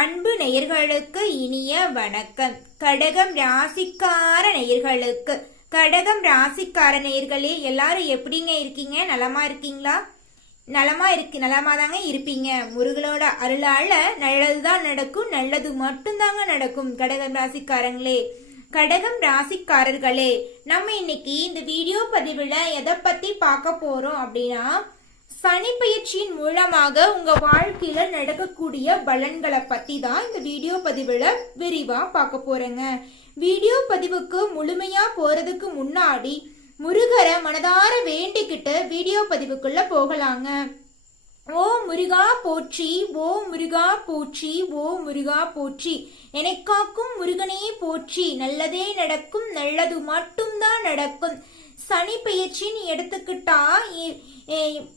அன்பு நேயர்களுக்கு இனிய வணக்கம். கடகம் ராசிக்கார நேயர்களுக்கு கடகம் நேயர்களே எல்லாரும் எப்படிங்க இருக்கீங்க? நலமா இருக்கீங்களா? நலமா தாங்க இருப்பீங்க. முருகனோட அருளால நல்லதுதான் நடக்கும், நல்லது மட்டும்தாங்க நடக்கும். கடகம் ராசிக்காரங்களே, கடகம் ராசிக்காரர்களே, நம்ம இன்னைக்கு இந்த வீடியோ பதிவுல எதை பத்தி பார்க்க போறோம் அப்படின்னா, சனி பயிற்சியின் மூலமாக உங்க வாழ்க்கையில நடக்கக்கூடிய பலன்களை பத்தி தான் இந்த வீடியோ பதிவுல விரிவா பார்க்க போறேங்க. வீடியோ பதிவுக்கு முழுமையா போறதுக்கு முன்னாடி முருகரை மனதார வேண்டிக்கிட்டு வீடியோ பதிவுக்குள்ள போகலாங்க. ஓ முருகா போற்றி, ஓ முருகா போற்றி, ஓ முருகா போற்றி, என்னை காக்கும் முருகனே போற்றி, நல்லதே நடக்கும், நல்லது மட்டும்தான் நடக்கும். சனி பயிற்சின்னு எடுத்துக்கிட்டா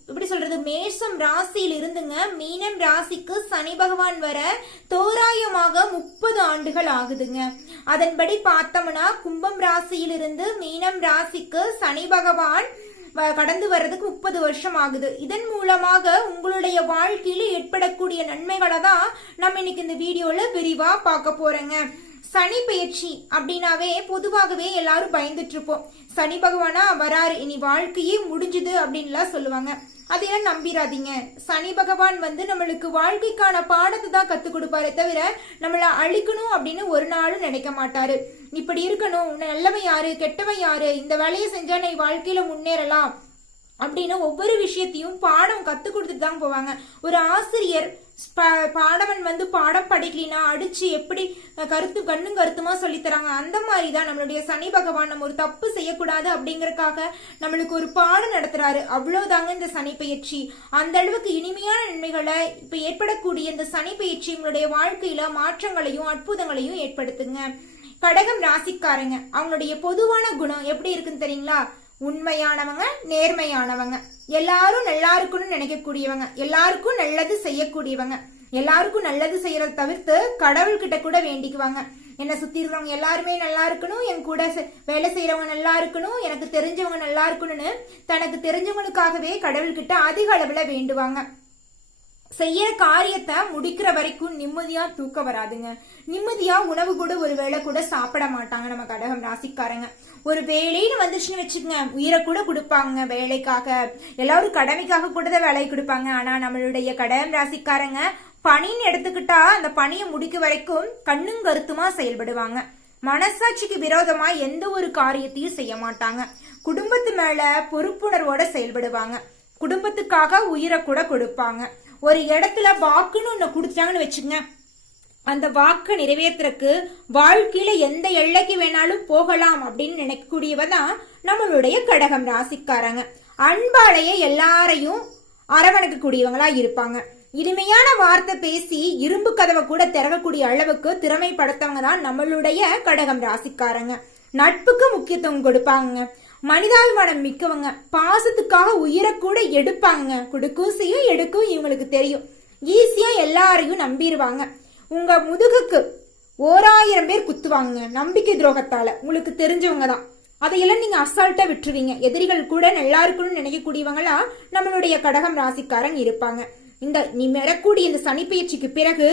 எப்படி சொல்றது, மேஷம் ராசியில் இருந்துங்க மீனம் ராசிக்கு சனி பகவான் வர தோராயமாக 30 ஆண்டுகள் ஆகுதுங்க. அதன்படி பார்த்தோம்னா கும்பம் ராசியில் இருந்து மீனம் ராசிக்கு சனி பகவான் கடந்து வர்றதுக்கு 30 வருஷம் ஆகுது. இதன் மூலமாக உங்களுடைய வாழ்க்கையில ஏற்படக்கூடிய நன்மைகளை தான் நம்ம இன்னைக்கு இந்த வீடியோல விரிவா பார்க்க போறேங்க. சனி பயிற்சி அப்படின்னாவே பொதுவாகவே எல்லாரும் பயந்துட்டு இருப்போம். சனி பகவானா வராரு, இனி வாழ்க்கையே முடிஞ்சுது அப்படின்லாம் சொல்லுவாங்க. அதையெல்லாம் நம்பிராதீங்க. சனி பகவான் நம்மளுக்கு வாழ்க்கைக்கான பாடத்தை தான் கத்துக் கொடுப்பாரே தவிர நம்மள அழிக்கணும் அப்படின்னு ஒரு நாளும் நினைக்க மாட்டாரு. இப்படி இருக்கணும், நல்லவன் யாரு கெட்டவன் யாரு, இந்த வேலையை செஞ்சா நீ வாழ்க்கையில முன்னேறலாம் அப்படின்னு ஒவ்வொரு விஷயத்தையும் பாடம் கத்து கொடுத்துட்டு தான் போவாங்க. ஒரு ஆசிரியர் பாடவன் பாடம் படிக்கலினா அடிச்சு எப்படி கண்ணும் கருத்துமா சொல்லித்தராங்க. அந்த மாதிரிதான் நம்மளுடைய சனி பகவான் நம்ம ஒரு தப்பு செய்யக்கூடாது அப்படிங்கறக்காக நம்மளுக்கு ஒரு பாடம் நடத்துறாரு. அவ்வளவுதாங்க இந்த சனி பயிற்சி. அந்த அளவுக்கு இனிமையான நன்மைகளை இப்ப ஏற்படக்கூடிய இந்த சனி பயிற்சி உங்களுடைய வாழ்க்கையில மாற்றங்களையும் அற்புதங்களையும் ஏற்படுத்துங்க. கடகம் ராசிக்காரங்க, அவங்களுடைய பொதுவான குணம் எப்படி இருக்குன்னு தெரியுங்களா? உண்மையானவங்க, நேர்மையானவங்க, எல்லாரும் நல்லா இருக்கணும்னு நினைக்கக்கூடியவங்க, எல்லாருக்கும் நல்லது செய்யக்கூடியவங்க, எல்லாருக்கும் நல்லது செய்யறத தவிர்த்து கடவுள்கிட்ட கூட வேண்டிக்குவாங்க. என்னை சுத்தி இருக்கிறவங்க எல்லாருமே நல்லா இருக்கணும், என் கூட வேலை செய்யறவங்க நல்லா இருக்கணும், எனக்கு தெரிஞ்சவங்க நல்லா இருக்கணும்னு தனக்கு தெரிஞ்சவங்களுக்காகவே கடவுள்கிட்ட அதிக அளவுல வேண்டுவாங்க. செய்யற காரியத்தை முடிக்கிற வரைக்கும் நிம்மதியா தூக்க வராதுங்க. நிம்மதியா உணவு கூட ஒரு வேளை கூட சாப்பிட மாட்டாங்க நம்ம கடகம் ராசிக்காரங்க. ஒரு வேலைன்னு வந்துச்சுன்னு வச்சுக்கோங்க, உயிரை கூட கொடுப்பாங்க வேலைக்காக. எல்லாரும் கடமைக்காக கூட தான் வேலை கொடுப்பாங்க. ஆனா நம்மளுடைய கடகம் ராசிக்காரங்க பணின்னு எடுத்துக்கிட்டா அந்த பணியை முடிக்க வரைக்கும் கண்ணும் கருத்துமா செயல்படுவாங்க. மனசாட்சிக்கு விரோதமா எந்த ஒரு காரியத்தையும் செய்ய மாட்டாங்க. குடும்பத்து மேல பொறுப்புணர்வோட செயல்படுவாங்க. குடும்பத்துக்காக உயிரை கூட கொடுப்பாங்க. ஒரு இடத்துல வாக்குன்னு ஒண்ணு குடுத்தாங்கன்னு வச்சுங்க, அந்த வாக்கு நிறைவேற்றுறதுக்கு வாழ்க்கையில எந்த எல்லைக்கு வேணாலும் போகலாம் அப்படின்னு நினைக்கக்கூடியவதான் நம்மளுடைய கடகம் ராசிக்காரங்க. அன்பாலேயே எல்லாரையும் அரவணைக்க கூடியவங்களா இருப்பாங்க. இனிமையான வார்த்தை பேசி இரும்பு கதவை கூட திறக்கக்கூடிய அளவுக்கு திறமைப்படுத்தவங்க தான் நம்மளுடைய கடகம் ராசிக்காரங்க. நட்புக்கு முக்கியத்துவம் கொடுப்பாங்க. மனிதாபிமானம் மிக்கவங்க. பாசத்துக்காக உயிரை கூட எடுப்பாங்க. கொடுக்கும் செய்யும் எடுக்கும் இவங்களுக்கு தெரியும். ஈஸியா எல்லாரையும் நம்பிடுவாங்க. உங்க முதுகுக்கு 1000 பேர் குத்துவாங்க நம்பிக்கை துரோகத்தால. உங்களுக்கு தெரிஞ்சவங்க தான். அதையெல்லாம் நீங்க அசால்ட்டா விட்டுருவீங்க. எதிரிகள் கூட நல்லா இருக்கணும்னு நினைக்கக்கூடியவங்களா நம்மளுடைய கடகம் ராசிக்காரங்க இருப்பாங்க. நீ வரக்கூடிய இந்த சனி பயிற்சிக்கு பிறகு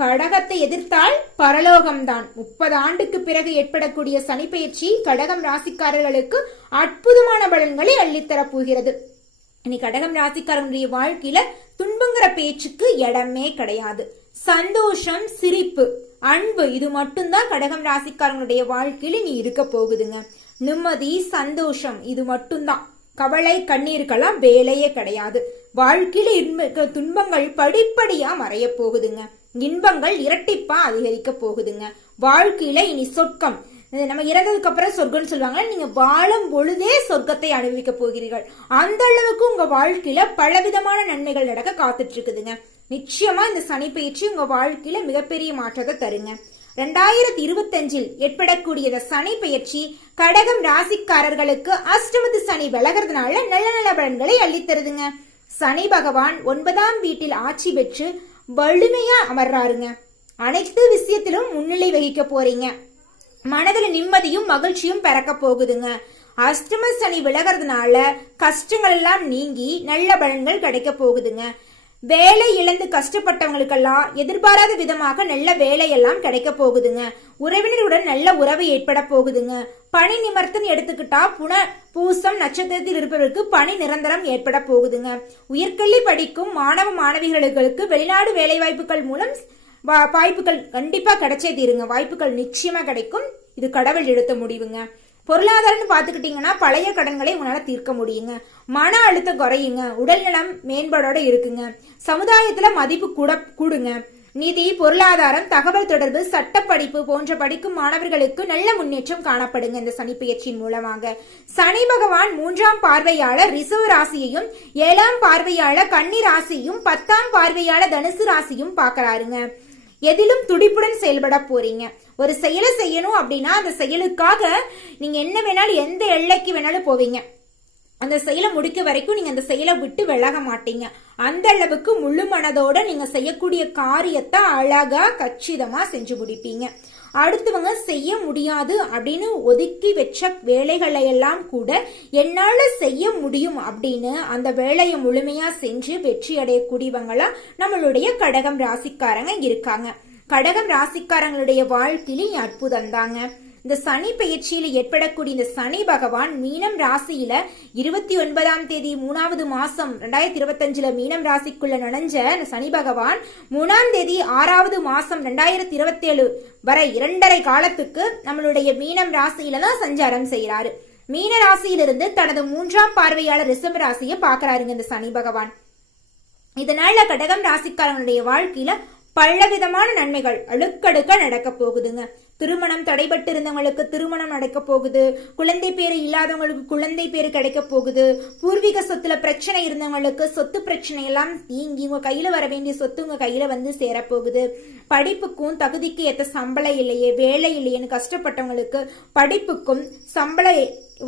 கடகத்தை எதிர்த்தால் பரலோகம்தான். 30 ஆண்டுக்கு பிறகு ஏற்படக்கூடிய சனி பயிற்சி கடகம் ராசிக்காரர்களுக்கு அற்புதமான பலன்களை அள்ளித்தர போகிறது. இனி கடகம் ராசிக்காரங்களுடைய வாழ்க்கையில துன்பங்கிற பேச்சுக்கு இடமே கிடையாது. சந்தோஷம், சிரிப்பு, அன்பு, இது மட்டும்தான் கடகம் ராசிக்காரங்களுடைய வாழ்க்கையில நீ இருக்க போகுதுங்க. நிம்மதி, சந்தோஷம், இது மட்டும்தான். கவலை கண்ணீருக்கெல்லாம் வேலையே கிடையாது. வாழ்க்கையில துன்பங்கள் படிப்படியா மறைய போகுதுங்க. இன்பங்கள் இரட்டிப்பா அதிகரிக்க போகுதுங்க. வாழ்க்கையில இனி சொர்க்கம், நம்ம இறந்ததுக்கு அப்புறம் சொர்க்கம்னு சொல்லுவாங்க, நீங்க வாழும் பொழுதே சொர்க்கத்தை அனுபவிக்க போகிறீர்கள். அந்த அளவுக்கு உங்க வாழ்க்கையில பலவிதமான நன்மைகள் நடக்க காத்துட்டு இருக்குதுங்க. நிச்சயமா இந்த சனி பயிற்சி உங்க வாழ்க்கையில மிகப்பெரிய மாற்றத்தை தருங்க. 2025 ஏற்படக்கூடிய சனி பயிற்சி கடகம் ராசிக்காரர்களுக்கு அஷ்டமத்து சனி விலகிறதுனால நல்ல நல்ல பலன்களை அள்ளித்தருதுங்க. சனி பகவான் 9ஆம் வீட்டில் ஆட்சி பெற்று வலிமையா அமர்றாருங்க. அனைத்து விஷயத்திலும் முன்னிலை வகிக்க போறீங்க. மனதில் நிம்மதியும் மகிழ்ச்சியும் பிறக்க போகுதுங்க. அஷ்டம சனி விலகிறதுனால கஷ்டங்கள் எல்லாம் நீங்கி நல்ல பலன்கள் கிடைக்க போகுதுங்க. வேலை இழந்து கஷ்டப்பட்டவங்களுக்கெல்லாம் எதிர்பாராத விதமாக நல்ல வேலையெல்லாம் கிடைக்க போகுதுங்க. உறவினருடன் நல்ல உறவு ஏற்பட போகுதுங்க. பணி நிமிர்த்தம் எடுத்துக்கிட்டா பூசம் நட்சத்திரத்தில் இருப்பவருக்கு பணி நிரந்தரம் ஏற்பட போகுதுங்க. உயர்கல்வி படிக்கும் மாணவ மாணவிகளுக்கு வெளிநாடு வேலை வாய்ப்புகள் மூலம் வாய்ப்புகள் கண்டிப்பா கிடைச்சே தீருங்க. வாய்ப்புகள் நிச்சயமா கிடைக்கும். இது கடவுள் எடுத்த முடிவுங்க. பொருளாதாரம்னு பாத்துக்கிட்டீங்கன்னா பழைய கடன்களை உங்களால தீர்க்க முடியுங்க. மன அழுத்தம் குறையுங்க. உடல்நலம் மேம்பாடோட இருக்குங்க. சமுதாயத்துல மதிப்பு கூடுங்க. நிதி, பொருளாதாரம், தகவல் தொடர்பு, சட்ட படிப்பு போன்ற படிக்கும் மாணவர்களுக்கு நல்ல முன்னேற்றம் காணப்படுங்க. இந்த சனி பெயர்ச்சியின் மூலமாக சனி பகவான் 3ஆம் பார்வையாளர் ரிஷப ராசியையும் 7ஆம் பார்வையாளர் கன்னி ராசியும் 10ஆம் பார்வையாளர் தனுசு ராசியும் பாக்குறாருங்க. எதிலும் துடிப்புடன் செயல்பட போறீங்க. ஒரு செயலை செய்யணும் அப்படின்னா அந்த செயலுக்காக நீங்க என்ன வேணாலும் எந்த எல்லைக்கு வேணாலும் போவீங்க. அந்த செயலை முடிக்க வரைக்கும் நீங்க அந்த செயலை விட்டு விலக மாட்டீங்க. அந்த அளவுக்கு முழு மனதோட நீங்க செய்யக்கூடிய காரியத்தை அழகா கச்சிதமா செஞ்சு முடிப்பீங்க. அடுத்தவங்க செய்ய முடியாது அப்படின்னு ஒதுக்கி வச்ச வேலைகளை எல்லாம் கூட என்னால செய்ய முடியும் அப்படின்னு அந்த வேலையை முழுமையா செஞ்சு வெற்றி அடையக்கூடியவங்களா நம்மளுடைய கடகம் ராசிக்காரங்க இருக்காங்க. கடகம் ராசிக்காரங்களுடைய வாழ்க்கையிலும் அற்புதம் தாங்க. இந்த சனி பயிற்சியில ஏற்படக்கூடிய இந்த சனி பகவான் மீனம் ராசியில 29ஆம் தேதி 3வது மாசம் 2025 மீனம் ராசிக்குள்ள நுழைஞ்ச சனி பகவான் 3ஆம் தேதி 6வது மாசம் 2027 வரை 2.5 காலத்துக்கு நம்மளுடைய மீனம் ராசியில தான் சஞ்சாரம் செய்யறாரு. மீன ராசியிலிருந்து தனது 3ஆம் பார்வையாளர் ரிஷப ராசியை பாக்குறாருங்க இந்த சனி பகவான். இதனால கடகம் ராசிக்காரங்களுடைய வாழ்க்கையில பலவிதமான நன்மைகள் அடுக்கடுக்க நடக்க போகுதுங்க. திருமணம் தடைபட்டு இருந்தவங்களுக்கு திருமணம் நடக்க போகுது. குழந்தை பேரு இல்லாதவங்களுக்கு குழந்தை பேரு கிடைக்க போகுது. பூர்வீக சொத்துல பிரச்சனை இருந்தவங்களுக்கு சொத்து பிரச்சனை எல்லாம் நீங்கி உங்க கையில வர வேண்டிய சொத்து உங்க கையில வந்து சேரப்போகுது. படிப்புக்கும் தகுதிக்கு ஏற்ற சம்பளம் இல்லையே, வேலை இல்லையேன்னு கஷ்டப்பட்டவங்களுக்கு படிப்புக்கும் சம்பள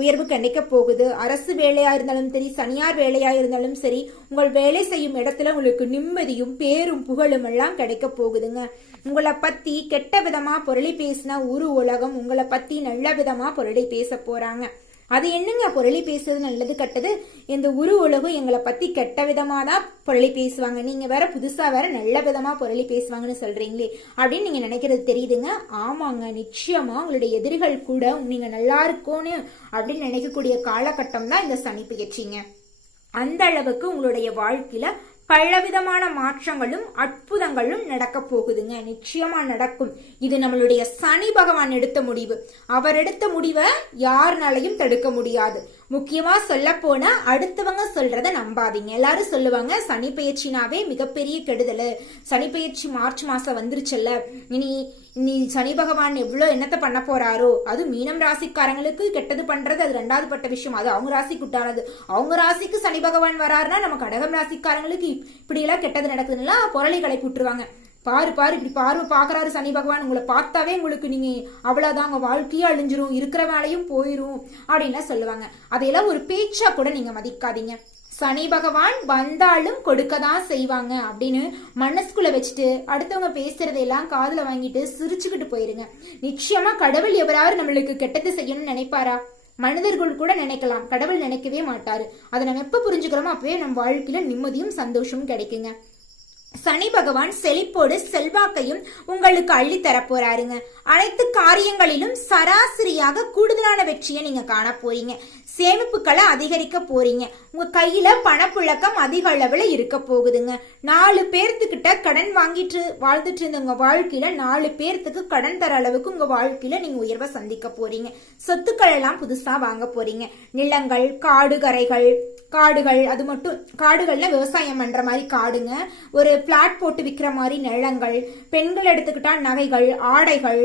உயர்வு கிடைக்க போகுது. அரசு வேலையா இருந்தாலும் சரி, தனியார் வேலையா இருந்தாலும் சரி, உங்கள் வேலை செய்யும் இடத்துல உங்களுக்கு நிம்மதியும் பேரும் புகழும் எல்லாம் கிடைக்க போகுதுங்க. உங்களை பத்தி கெட்ட விதமா பொருளை பேசினா ஊரு உலகம் உங்களை பத்தி நல்ல விதமா பொருளை பேச போறாங்க. அது என்னங்க பொருளை பேசுறது நல்லது கெட்டது? இந்த உரு உலகம் எங்களை பத்தி கெட்ட விதமா தான் பொருளை பேசுவாங்க, நீங்க வேற புதுசா வேற நல்ல விதமா பொருளை பேசுவாங்கன்னு சொல்றீங்களே அப்படின்னு நீங்க நினைக்கிறது தெரியுதுங்க. ஆமாங்க, நிச்சயமா உங்களுடைய எதிரிகள் கூட நீங்க நல்லா இருக்கோன்னு அப்படின்னு நினைக்கக்கூடிய காலகட்டம் தான் இந்த சனி பெயர்ச்சிங்க. அந்த அளவுக்கு உங்களுடைய வாழ்க்கையில பலவிதமான மாற்றங்களும் அற்புதங்களும் நடக்க போகுதுங்க. நிச்சயமா நடக்கும். இது நம்மளுடைய சனி பகவான் எடுத்த முடிவு. அவர் எடுத்த முடிவை யாருனாலையும் தடுக்க முடியாது. முக்கியமா சொல்ல போனா அடுத்தவங்க சொல்றத நம்பாதீங்க. எல்லாரும் சொல்லுவாங்க சனி பெயர்ச்சினாவே மிகப்பெரிய கெடுதல், சனி பெயர்ச்சி மார்ச் மாசம் வந்துருச்சுல்ல, இனி சனி பகவான் எவ்வளவு என்னத்தை பண்ண போறாரோ, அது மீனம் ராசிக்காரங்களுக்கு கெட்டது பண்றது அது 2வது பட்ட விஷயம், அது அவங்க ராசிக்கு உட்டானது. அவங்க ராசிக்கு சனி பகவான் வராருன்னா நம்ம கடகம் ராசிக்காரங்களுக்கு இப்படி எல்லாம் கெட்டது நடக்குதுன்னா பொருளை கிளப்பி விட்டுருவாங்க. பாரு இப்படி பார்வை பாக்குறாரு சனி பகவான், உங்களை பார்த்தாவே உங்களுக்கு நீங்க அவ்வளவுதான் உங்க வாழ்க்கையே அழிஞ்சிரும், இருக்கிற வேலையும் போயிரும் அப்படின்னு சொல்லுவாங்க. அதையெல்லாம் ஒரு பேச்சா கூட நீங்க மதிக்காதீங்க. சனி பகவான் வந்தாலும் கொடுக்கதான் செய்வாங்க அப்படின்னு மனசுக்குள்ள வச்சுட்டு அடுத்தவங்க பேசுறதையெல்லாம் காதுல வாங்கிட்டு சிரிச்சுக்கிட்டு போயிருங்க. நிச்சயமா கடவுள் எவராவது நம்மளுக்கு கெட்டது செய்யணும்னு நினைப்பாரா? மனிதர்கள் கூட நினைக்கலாம், கடவுள் நினைக்கவே மாட்டாரு. அதை நம்ம எப்ப புரிஞ்சுக்கிறோமோ அப்பவே நம்ம வாழ்க்கையில நிம்மதியும் சந்தோஷமும் கிடைக்குங்க. சனி பகவான் செழிப்போடு செல்வாக்கையும் உங்களுக்கு அள்ளி தர போறாருங்க. அனைத்து காரியங்களிலும் சராசரியாக கூடுதலான வெற்றியை நீங்க காண போறீங்க. சேமிப்புகளை அதிகரிக்க போறீங்க. உங்க கையில பணப்புழக்கம் அதிக அளவுல இருக்க போகுதுங்க. 4 பேர்த்துக்கிட்ட கடன் வாங்கிட்டு வாழ்ந்துட்டு இருந்த உங்க வாழ்க்கையில 4 பேர்த்துக்கு கடன் தர அளவுக்கு உங்க வாழ்க்கையில நீங்க உயர்வை சந்திக்க போறீங்க. சொத்துக்கள் எல்லாம் புதுசா வாங்க போறீங்க. நிலங்கள், காடுகள் அது மட்டும் காடுகள்ல விவசாயம் பண்ற மாதிரி காடுங்க, ஒரு பிளாட் போட்டு விற்கிற மாதிரி நிலங்கள், பெண்கள் எடுத்துக்கிட்டா நகைகள், ஆடைகள்,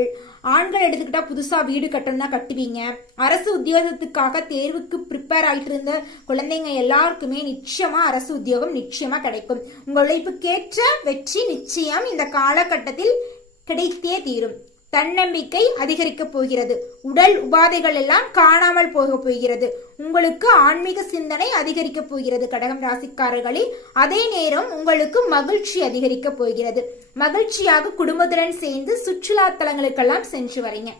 ஆண்கள் எடுத்துக்கிட்டா புதுசா வீடு கட்டணும் கட்டுவீங்க. அரசு உத்தியோகத்துக்காக தேர்வுக்கு ப்ரிப்பேர் ஆயிட்டு இருந்த குழந்தைங்க எல்லாருக்குமே நிச்சயமா அரசு உத்தியோகம் நிச்சயமா கிடைக்கும். உங்க உழைப்புக்கேற்ற வெற்றி நிச்சயம் இந்த காலகட்டத்தில் கிடைத்தே தீரும். தன்னம்பிக்கை அதிகரிக்க போகிறது. உடல் உபாதைகள் எல்லாம் காணாமல் போக போகிறது. உங்களுக்கு ஆன்மீக சிந்தனை அதிகரிக்க போகிறது கடகம் ராசிக்காரர்களே. அதே நேரம் உங்களுக்கு மகிழ்ச்சி அதிகரிக்க போகிறது. மகிழ்ச்சியாக குடும்பத்துடன் சேர்ந்து சுற்றுலா தலங்களுக்கெல்லாம் சென்று வரீங்க.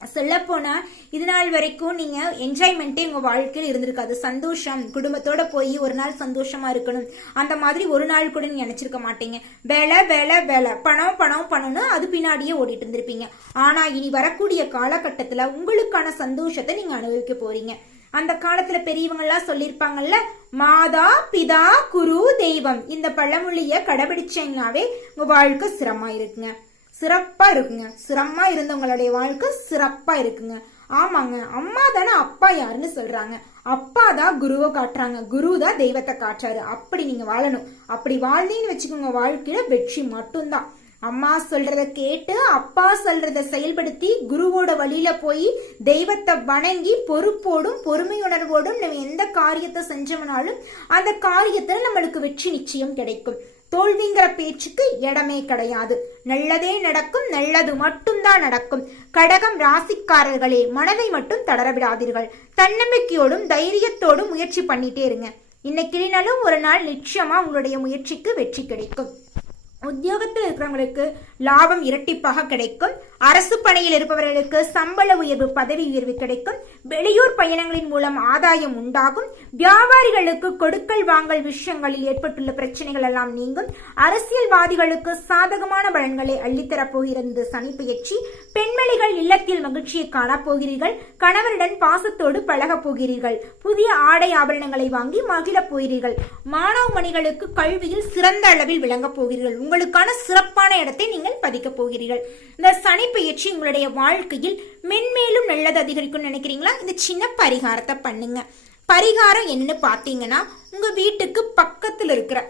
சொல்லப்போனா இது நாள் வரைக்கும் நீங்க என்ஜாய்மெண்ட்டே உங்க வாழ்க்கையில் இருந்திருக்காது. சந்தோஷம், குடும்பத்தோட போய் ஒரு நாள் சந்தோஷமா இருக்கணும், அந்த மாதிரி ஒரு நாள் கூட நீங்க நினைச்சிருக்க மாட்டீங்க. வேலை வேலை வேலை, பணம் பணம் பணம்னு அது பின்னாடியே ஓடிட்டு இருந்திருப்பீங்க. ஆனா இனி வரக்கூடிய காலகட்டத்துல உங்களுக்கான சந்தோஷத்தை நீங்க அனுபவிக்க போறீங்க. அந்த காலத்துல பெரியவங்க எல்லாம் சொல்லியிருப்பாங்கல்ல, மாதா பிதா குரு தெய்வம், இந்த பழமொழிய கடைபிடிச்சீங்கன்னாவே உங்க வாழ்க்கை சிரமமா இருக்குங்க, சிறப்பா இருக்குங்க. சிரமமா இருந்தவங்களுடைய வாழ்க்கை சிறப்பா இருக்குங்க. ஆமாங்க, அம்மா தானே அப்பா யாருன்னு சொல்றாங்க, அப்பா தான் குருவை காட்டுறாங்க, குரு தான் தெய்வத்தை காட்டுறாரு. அப்படி நீங்க வாழணும். அப்படி வாழ்ந்தீங்கன்னு வச்சுக்கோங்க, வாழ்க்கையில வெற்றி மட்டும்தான். அம்மா சொல்றத கேட்டு அப்பா சொல்றத செயல்படுத்தி குருவோட வழியில போய் தெய்வத்தை வணங்கி பொறுப்போடும் பொறுமையுணர்வோடும் நம்ம எந்த காரியத்தை செஞ்சோம்னாலும் அந்த காரியத்துல நம்மளுக்கு வெற்றி நிச்சயம் கிடைக்கும். தோல்விங்கிற பேச்சுக்கு இடமே கிடையாது. நல்லதே நடக்கும், நல்லது மட்டும்தான் நடக்கும். கடகம் ராசிக்காரர்களே, மனதை மட்டும் தளர விடாதீர்கள். தன்னம்பிக்கையோடும் தைரியத்தோடும் முயற்சி பண்ணிட்டே இருங்க. இன்னைக்கு ஒரு நாள் நிச்சயமா உங்களுடைய முயற்சிக்கு வெற்றி கிடைக்கும். உத்தியோகத்தில் இருக்கிறவங்களுக்கு லாபம் இரட்டிப்பாக கிடைக்கும். அரசு பணியில் இருப்பவர்களுக்கு சம்பள உயர்வு, பதவி உயர்வு கிடைக்கும். வெளியூர் பயணங்களின் மூலம் ஆதாயம் உண்டாகும். வியாபாரிகளுக்கு கொடுக்கல் வாங்கல் விஷயங்களில் ஏற்பட்டுள்ள பிரச்சனைகள் எல்லாம் நீங்கும். அரசியல்வாதிகளுக்கு சாதகமான பலன்களை அள்ளித்தரப் போகிறது சனி பெயர்ச்சி. பெண்மணிகள் இல்லத்தில் மகிழ்ச்சியை காணப்போகிறீர்கள். கணவருடன் பாசத்தோடு பழகப் போகிறீர்கள். புதிய ஆடை ஆபரணங்களை வாங்கி மகிழப் போகிறீர்கள். மாணவ மணிகளுக்கு கல்வியில் சிறந்த அளவில் விளங்கப் போகிறீர்கள். உங்களுக்கான சிறப்பான இடத்தை நீங்கள் பதிக்க போகிறீர்கள். இந்த சனி பெயர்ச்சி உங்களுடைய வாழ்க்கையில் மென்மேலும் நல்லது அதிகரிக்கும் நினைக்கிறீங்களா? இந்த சின்ன பரிகாரத்தை பண்ணுங்க. பரிகாரம் என்னன்னு பாத்தீங்கன்னா, உங்க வீட்டுக்கு பக்கத்துல இருக்கிற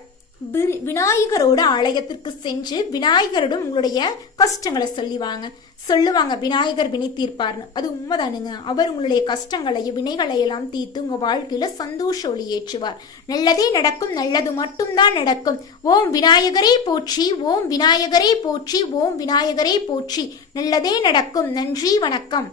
விநாயகரோட ஆலயத்திற்கு சென்று விநாயகரிடம் உங்களுடைய கஷ்டங்களை சொல்லுவாங்க. விநாயகர் வினை தீர்ப்பார்னு. அது உண்மைதானுங்க. அவர் உங்களுடைய கஷ்டங்களையும் வினைகளையெல்லாம் தீர்த்து உங்க வாழ்க்கையில சந்தோஷ ஒளி ஏற்றுவார். நல்லதே நடக்கும், நல்லது மட்டும்தான் நடக்கும். ஓம் விநாயகரே போற்றி, ஓம் விநாயகரே போற்றி, ஓம் விநாயகரே போற்றி. நல்லதே நடக்கும். நன்றி, வணக்கம்.